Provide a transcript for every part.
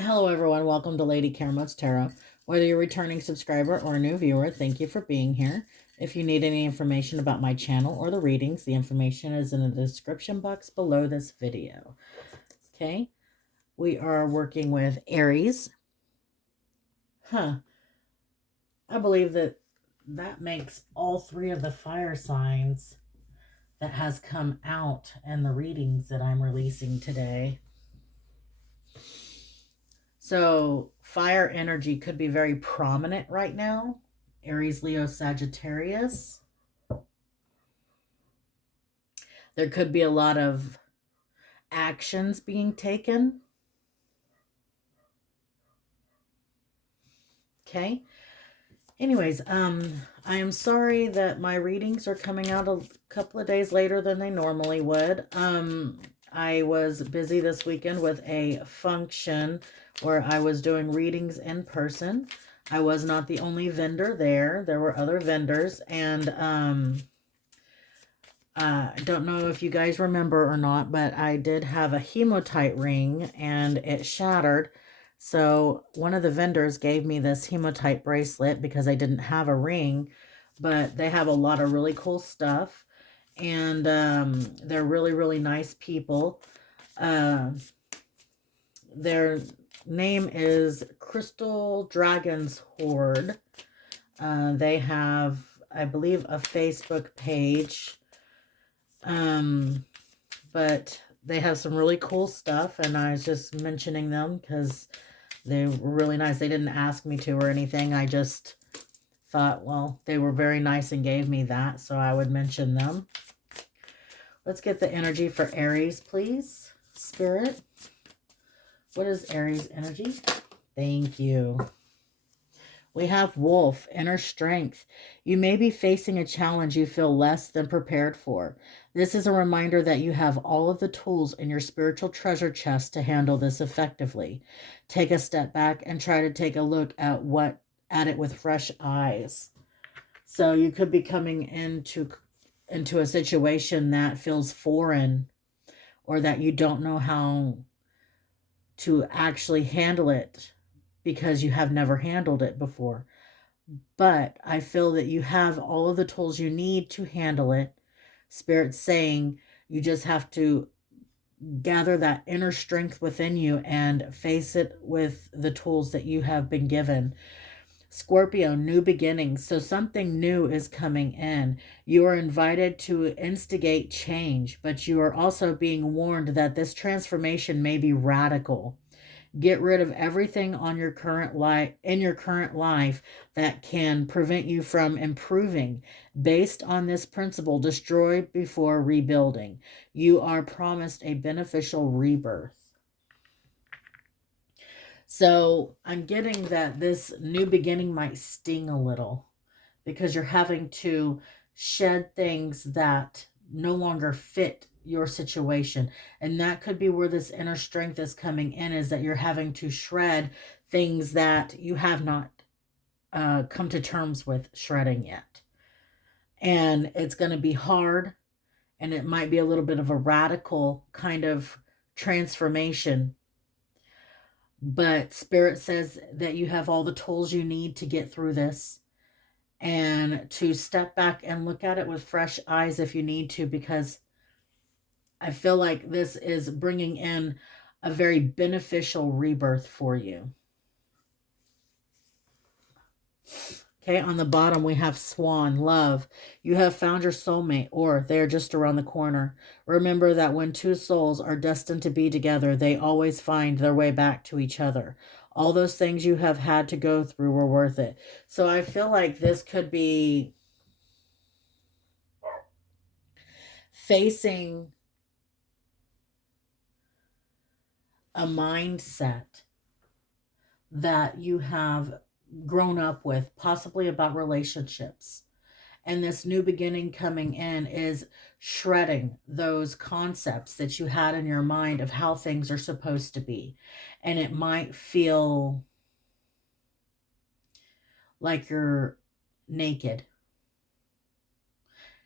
Hello, everyone. Welcome to Lady Caramote's Tarot. Whether you're a returning subscriber or a new viewer, thank you for being here. If you need any information about my channel or the readings, the information is in the description box below this video. Okay, we are working with Aries. I believe that makes all three of the fire signs that has come out in the readings that I'm releasing today. So fire energy could be very prominent right now. Aries, Leo, Sagittarius. There could be a lot of actions being taken. Okay. Anyways, I am sorry that my readings are coming out a couple of days later than they normally would. I was busy this weekend with a function where I was doing readings in person. I was not the only vendor there. There were other vendors, and I don't know if you guys remember or not, but I did have a hematite ring and it shattered. So one of the vendors gave me this hematite bracelet because I didn't have a ring, but they have a lot of really cool stuff. And they're really, really nice people. Their name is Crystal Dragon's Horde. They have, I believe, a Facebook page. But they have some really cool stuff, and I was just mentioning them because they were really nice. They didn't ask me to or anything. I just thought, well, they were very nice and gave me that, so I would mention them. Let's get the energy for Aries, please. Spirit. What is Aries energy? Thank you. We have Wolf, inner strength. You may be facing a challenge you feel less than prepared for. This is a reminder that you have all of the tools in your spiritual treasure chest to handle this effectively. Take a step back and try to take a look at it with fresh eyes. So you could be coming into a situation that feels foreign, or that you don't know how to actually handle it because you have never handled it before. But I feel that you have all of the tools you need to handle it. Spirit's saying you just have to gather that inner strength within you and face it with the tools that you have been given. Scorpio, new beginnings. So something new is coming in. You are invited to instigate change, but you are also being warned that this transformation may be radical. Get rid of everything on your current life that can prevent you from improving. Based on this principle, destroy before rebuilding. You are promised a beneficial rebirth. So I'm getting that this new beginning might sting a little because you're having to shed things that no longer fit your situation. And that could be where this inner strength is coming in, is that you're having to shred things that you have not come to terms with shredding yet. And it's going to be hard, and it might be a little bit of a radical kind of transformation. But Spirit says that you have all the tools you need to get through this, and to step back and look at it with fresh eyes if you need to, because I feel like this is bringing in a very beneficial rebirth for you. Okay, on the bottom we have Swan, love. You have found your soulmate, or they are just around the corner. Remember that when two souls are destined to be together, they always find their way back to each other. All those things you have had to go through were worth it. So I feel like this could be facing a mindset that you have grown up with, possibly about relationships. And this new beginning coming in is shredding those concepts that you had in your mind of how things are supposed to be. And it might feel like you're naked,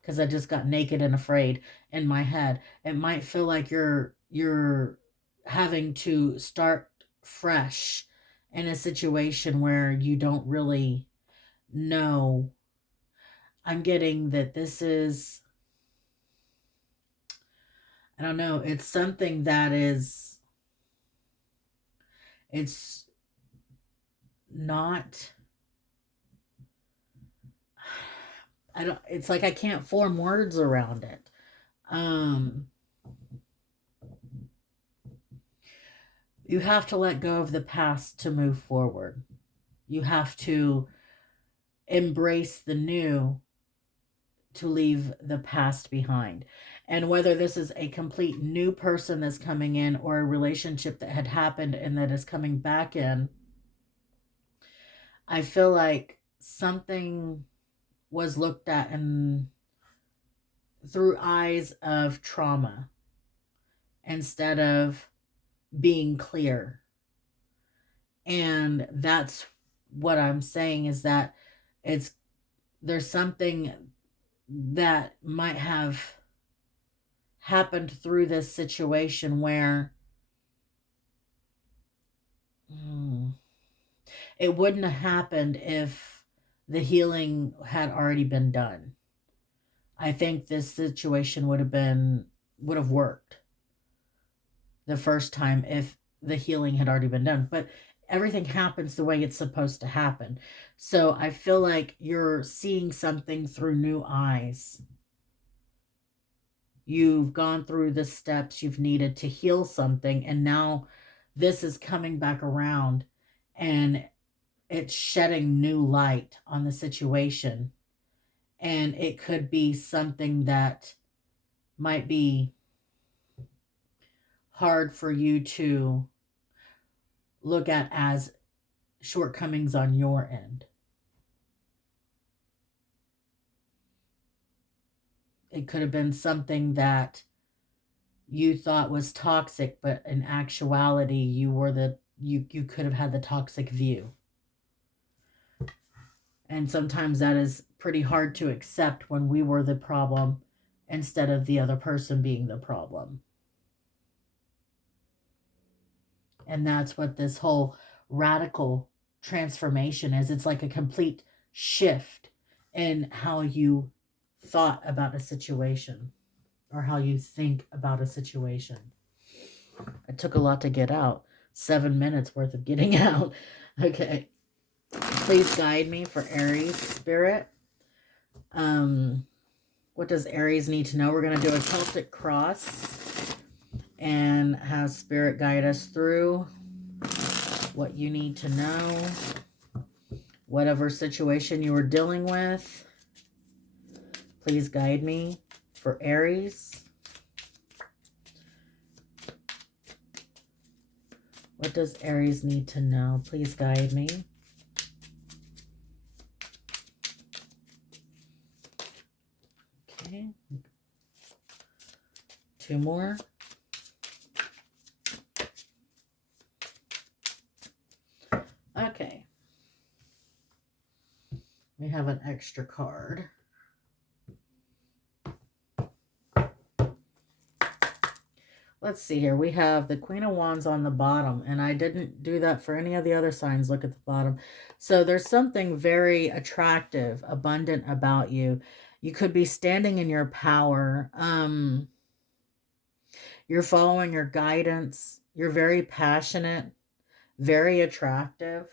because I just got naked and afraid in my head. It might feel like you're having to start fresh in a situation where you don't really know. I'm getting that this is, I don't know, it's something that is, it's not, I don't, it's like I can't form words around it. Um, you have to let go of the past to move forward. You have to embrace the new to leave the past behind. And whether this is a complete new person that's coming in or a relationship that had happened and that is coming back in, I feel like something was looked at and through eyes of trauma instead of being clear. And that's what I'm saying, is that it's, there's something that might have happened through this situation where it wouldn't have happened if the healing had already been done. I think this situation would have worked the first time if the healing had already been done. But everything happens the way it's supposed to happen. So I feel like you're seeing something through new eyes. You've gone through the steps you've needed to heal something, and now this is coming back around and it's shedding new light on the situation. And it could be something that might be hard for you to look at as shortcomings on your end. It could have been something that you thought was toxic, but in actuality you could have had the toxic view. And sometimes that is pretty hard to accept when we were the problem instead of the other person being the problem. And that's what this whole radical transformation is. It's like a complete shift in how you thought about a situation or how you think about a situation. It took a lot to get out. 7 minutes worth of getting out. Okay. Please guide me for Aries spirit. What does Aries need to know? We're going to do a Celtic cross and have spirit guide us through what you need to know, whatever situation you were dealing with. Please guide me for Aries. What does Aries need to know? Please guide me. Okay. 2 more. Okay. We have an extra card. Let's see here. We have the Queen of Wands on the bottom, and I didn't do that for any of the other signs. Look at the bottom. So there's something very attractive, abundant about you. You could be standing in your power. You're following your guidance. You're very passionate, very attractive.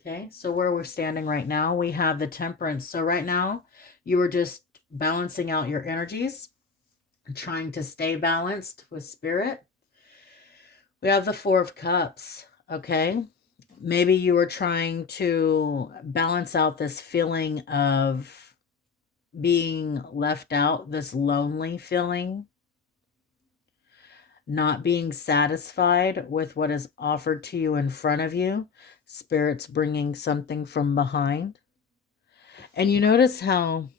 Okay, so where we're standing right now, we have the Temperance. So right now, you are just balancing out your energies, trying to stay balanced with spirit. We have the 4 of Cups, okay? Maybe you were trying to balance out this feeling of being left out, this lonely feeling, not being satisfied with what is offered to you in front of you. Spirit's bringing something from behind. And you notice how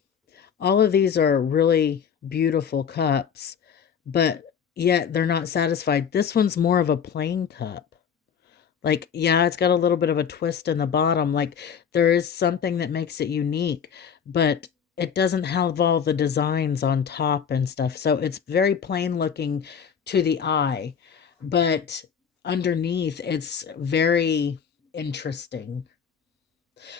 all of these are really beautiful cups, but yet they're not satisfied. This one's more of a plain cup. Like, yeah, it's got a little bit of a twist in the bottom. Like, there is something that makes it unique, but it doesn't have all the designs on top and stuff. So it's very plain looking to the eye. But underneath, it's very interesting.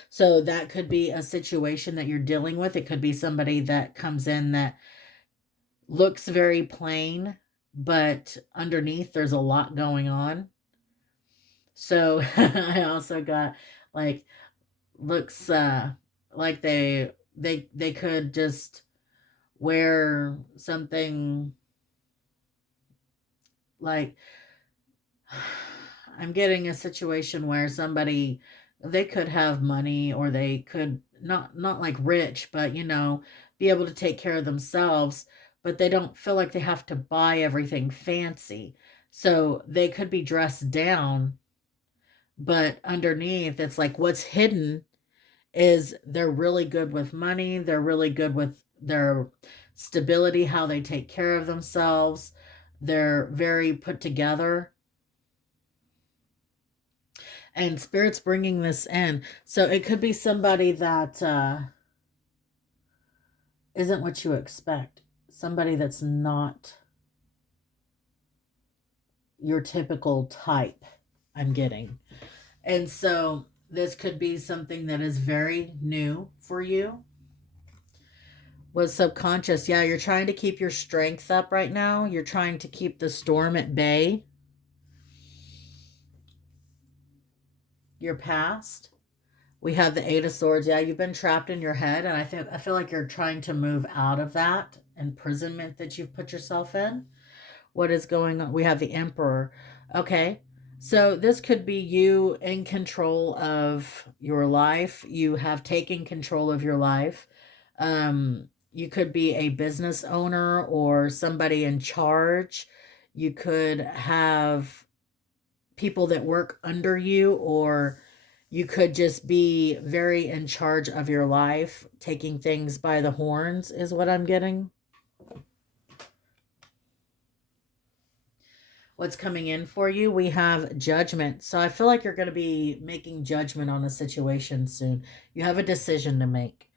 So that could be a situation that you're dealing with. It could be somebody that comes in that looks very plain, but underneath there's a lot going on. So I also got like looks like they could just wear something like I'm getting a situation where somebody they could have money or they could not like rich, but be able to take care of themselves, but they don't feel like they have to buy everything fancy. So they could be dressed down, but underneath it's like what's hidden is they're really good with money, they're really good with their stability, how they take care of themselves. They're very put together. And spirit's bringing this in. So it could be somebody that isn't what you expect. Somebody that's not your typical type, I'm getting. And so this could be something that is very new for you. Was subconscious. Yeah, you're trying to keep your strength up right now. You're trying to keep the storm at bay. Your past. We have the Eight of Swords. Yeah, you've been trapped in your head, and I feel like you're trying to move out of that imprisonment that you've put yourself in. What is going on? We have the Emperor. Okay. So this could be you in control of your life. You have taken control of your life. You could be a business owner or somebody in charge. You could have people that work under you, or you could just be very in charge of your life, taking things by the horns, is what I'm getting. What's coming in for you? We have judgment. So I feel like you're going to be making judgment on a situation soon. You have a decision to make.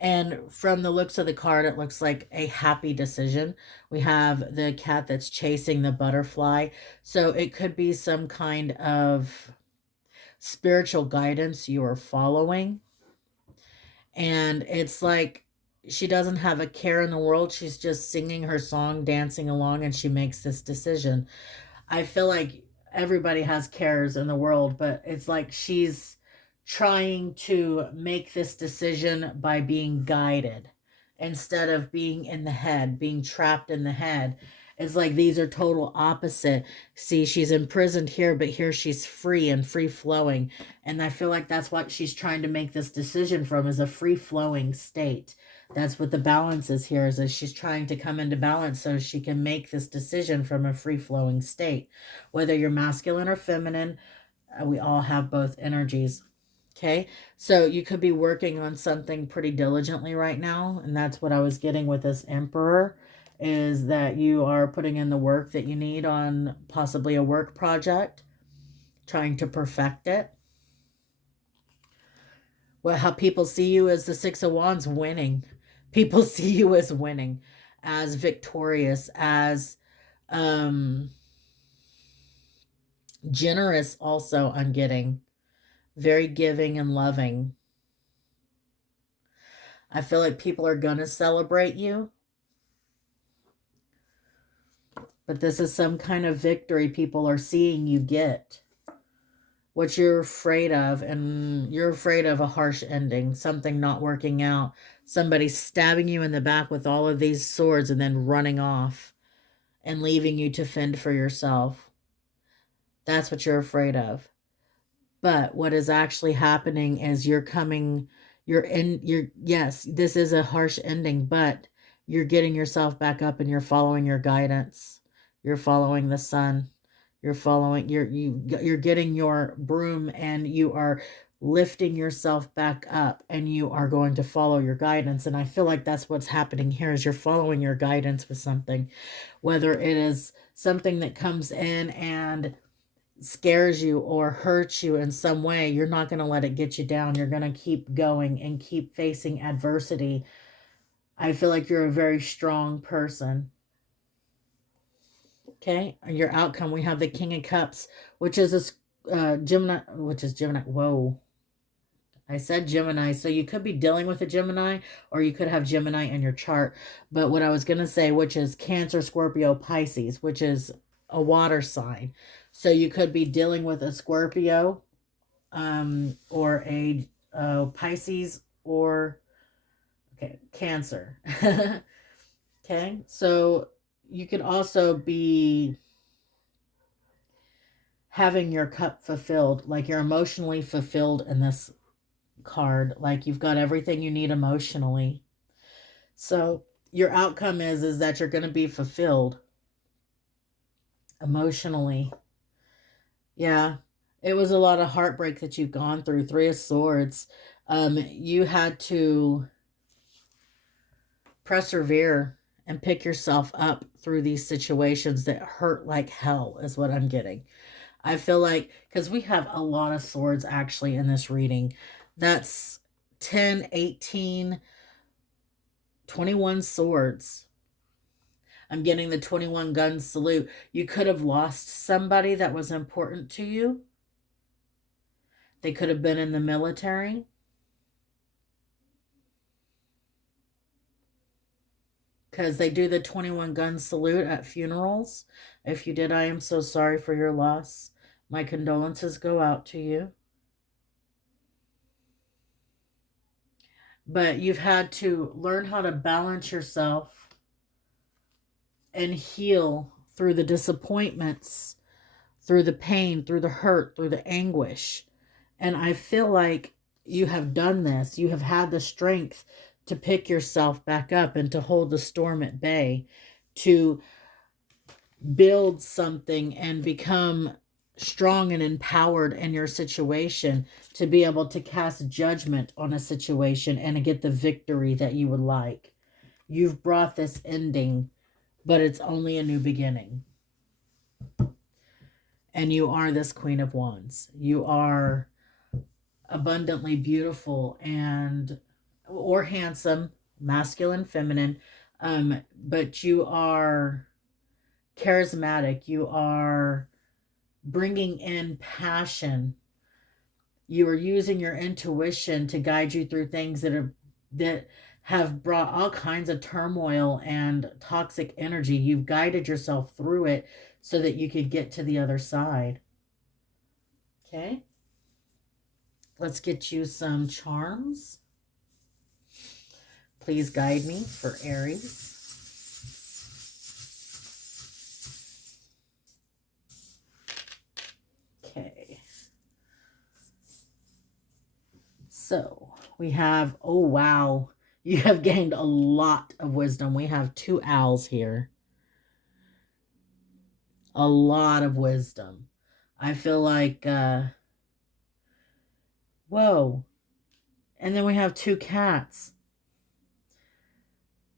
And from the looks of the card, it looks like a happy decision. We have the cat that's chasing the butterfly. So it could be some kind of spiritual guidance you are following. And it's like she doesn't have a care in the world. She's just singing her song, dancing along, and she makes this decision. I feel like everybody has cares in the world, but it's like she's trying to make this decision by being guided instead of being in the head, being trapped in the head. It's like these are total opposite. See, she's imprisoned here, but here she's free and free flowing. And I feel like that's what she's trying to make this decision from, is a free flowing state. That's what the balance is here, is that she's trying to come into balance so she can make this decision from a free flowing state. Whether you're masculine or feminine, we all have both energies. Okay, so you could be working on something pretty diligently right now, and that's what I was getting with this Emperor, is that you are putting in the work that you need on possibly a work project, trying to perfect it. Well, how people see you as the Six of Wands, winning. People see you as winning, as victorious, as generous also, I'm getting. Very giving and loving. I feel like people are going to celebrate you. But this is some kind of victory people are seeing you get. What you're afraid of, and you're afraid of a harsh ending, something not working out, somebody stabbing you in the back with all of these swords and then running off and leaving you to fend for yourself. That's what you're afraid of. But what is actually happening is yes, this is a harsh ending, but you're getting yourself back up and you're following your guidance. You're following the sun. You're getting your broom and you are lifting yourself back up, and you are going to follow your guidance. And I feel like that's what's happening here, is you're following your guidance with something, whether it is something that comes in and scares you or hurts you in some way. You're not going to let it get you down. You're going to keep going and keep facing adversity. I feel like you're a very strong person. Okay, your outcome, we have the King of Cups, which is a Gemini, Whoa, I said Gemini. So you could be dealing with a Gemini, or you could have Gemini in your chart. But what I was going to say, which is Cancer, Scorpio, Pisces, which is a water sign. So you could be dealing with a Scorpio, or a Pisces, or okay, Cancer. Okay, so you could also be having your cup fulfilled, like you're emotionally fulfilled in this card, like you've got everything you need emotionally. So your outcome is that you're going to be fulfilled emotionally. Yeah, it was a lot of heartbreak that you've gone through. Three of Swords. You had to persevere and pick yourself up through these situations that hurt like hell, is what I'm getting. I feel like, because we have a lot of swords actually in this reading. That's 10, 18, 21 swords. I'm getting the 21 gun salute. You could have lost somebody that was important to you. They could have been in the military. Because they do the 21 gun salute at funerals. If you did, I am so sorry for your loss. My condolences go out to you. But you've had to learn how to balance yourself and heal through the disappointments, through the pain, through the hurt, through the anguish. And I feel like you have done this. You have had the strength to pick yourself back up and to hold the storm at bay, to build something and become strong and empowered in your situation, to be able to cast judgment on a situation and to get the victory that you would like. You've brought this ending, but it's only a new beginning. And you are this Queen of Wands. You are abundantly beautiful and or handsome, masculine, feminine, but you are charismatic. You are bringing in passion. You are using your intuition to guide you through things that have brought all kinds of turmoil and toxic energy. You've guided yourself through it so that you could get to the other side. Okay, let's get you some charms. Please guide me for Aries. Okay. So we have, oh wow, you have gained a lot of wisdom. We have two owls here. A lot of wisdom. I feel like, whoa. And then we have two cats.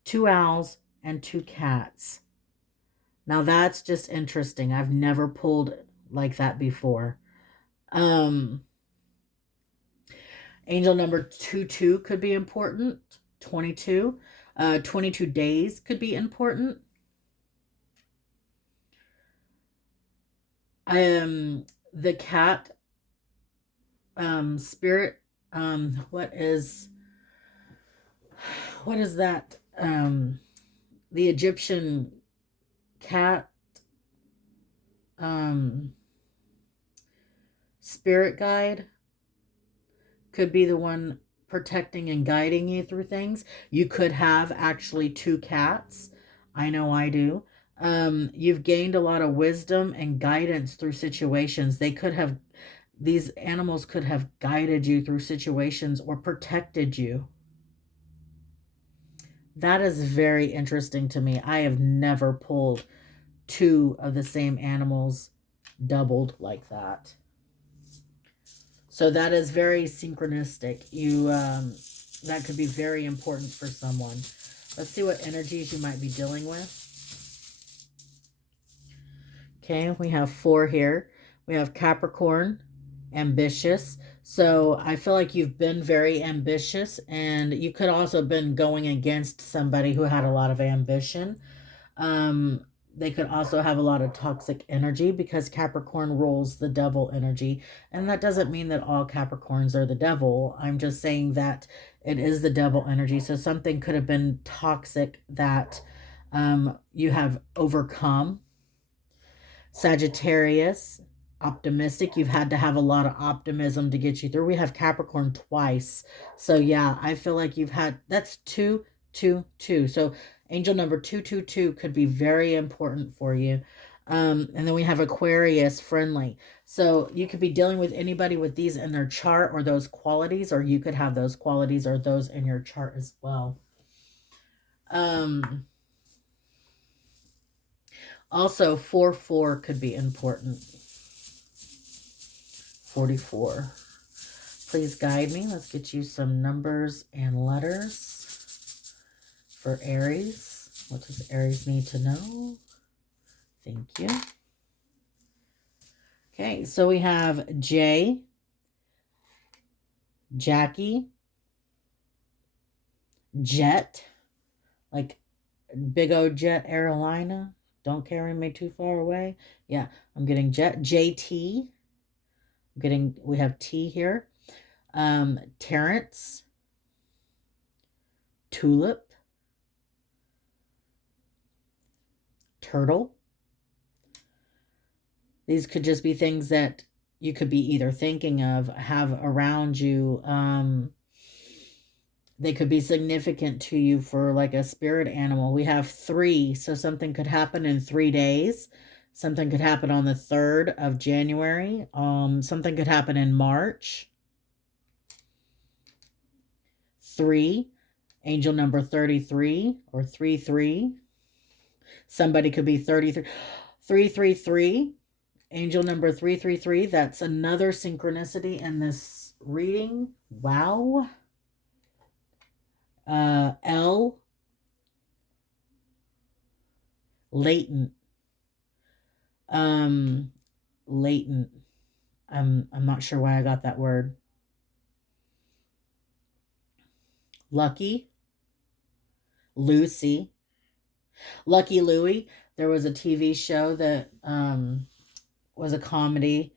Two owls and two cats. Now that's just interesting. I've never pulled like that before. Angel number 22 could be important. 22. 22 days could be important. The cat spirit, what is that? The Egyptian cat spirit guide could be the one protecting and guiding you through things. You could have actually two cats. I know I do. You've gained a lot of wisdom and guidance through situations. These animals could have guided you through situations or protected you. That is very interesting to me. I have never pulled two of the same animals doubled like that. So that is very synchronistic. That could be very important for someone. Let's see what energies you might be dealing with. Okay, we have 4 here. We have Capricorn, ambitious. So I feel like you've been very ambitious, and you could also have been going against somebody who had a lot of ambition. they could also have a lot of toxic energy because Capricorn rules the devil energy. And that doesn't mean that all Capricorns are the devil. I'm just saying that it is the devil energy. So something could have been toxic that you have overcome. Sagittarius, optimistic. You've had to have a lot of optimism to get you through. We have Capricorn twice. So yeah, I feel like you've had, that's 222. So angel number 222 could be very important for you. And then we have Aquarius, friendly. So you could be dealing with anybody with these in their chart or those qualities, or you could have those qualities or those in your chart as well. Also, 4-4 could be important. 44. Please guide me. Let's get you some numbers and letters for Aries. What does Aries need to know? Thank you. Okay, so we have J, Jackie, Jet, like big old jet airliner. Don't carry me too far away. Yeah, I'm getting Jet, JT. We have T here. Terrence, Tulip, Turtle. These could just be things that you could be either thinking of, have around you. They could be significant to you for like a spirit animal. We have 3, so something could happen in 3 days. Something could happen on the 3rd of January. Something could happen in March. 3, angel number 33 or 33. Somebody could be 33. 333, angel number 333. That's another synchronicity in this reading. Wow. L, latent. Latent. I'm not sure why I got that word. Lucky, Lucy, Lucky Louie. There was a TV show that was a comedy,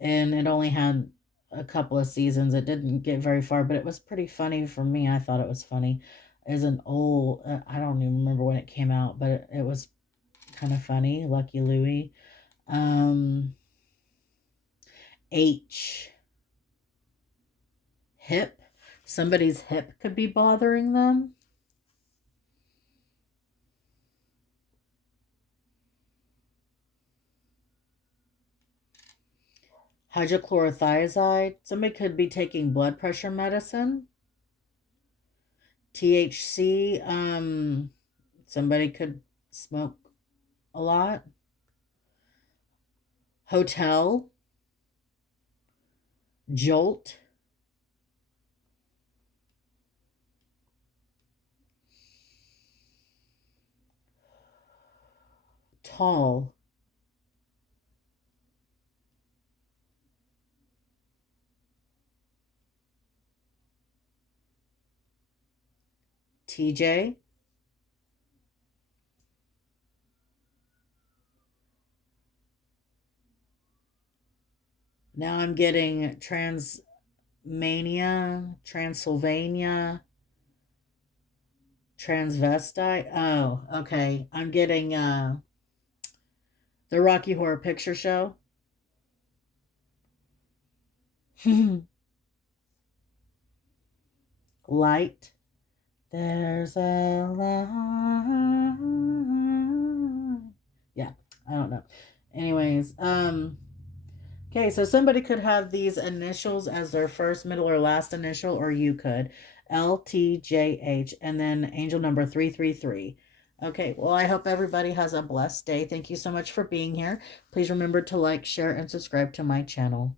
and it only had a couple of seasons. It didn't get very far, but it was pretty funny for me. I thought it was funny. As an old, I don't even remember when it came out, but it was kind of funny. Lucky Louie. H, hip. Somebody's hip could be bothering them. Hydrochlorothiazide. Somebody could be taking blood pressure medicine. THC. Somebody could smoke a lot. Hotel. Jolt. Tall. TJ. Now I'm getting Transylvania, transvestite. Oh, okay. I'm getting the Rocky Horror Picture Show. Light. There's a light. Yeah, I don't know. Anyways, okay, so somebody could have these initials as their first, middle, or last initial, or you could. LTJH, and then angel number 333. Okay, well, I hope everybody has a blessed day. Thank you so much for being here. Please remember to like, share, and subscribe to my channel.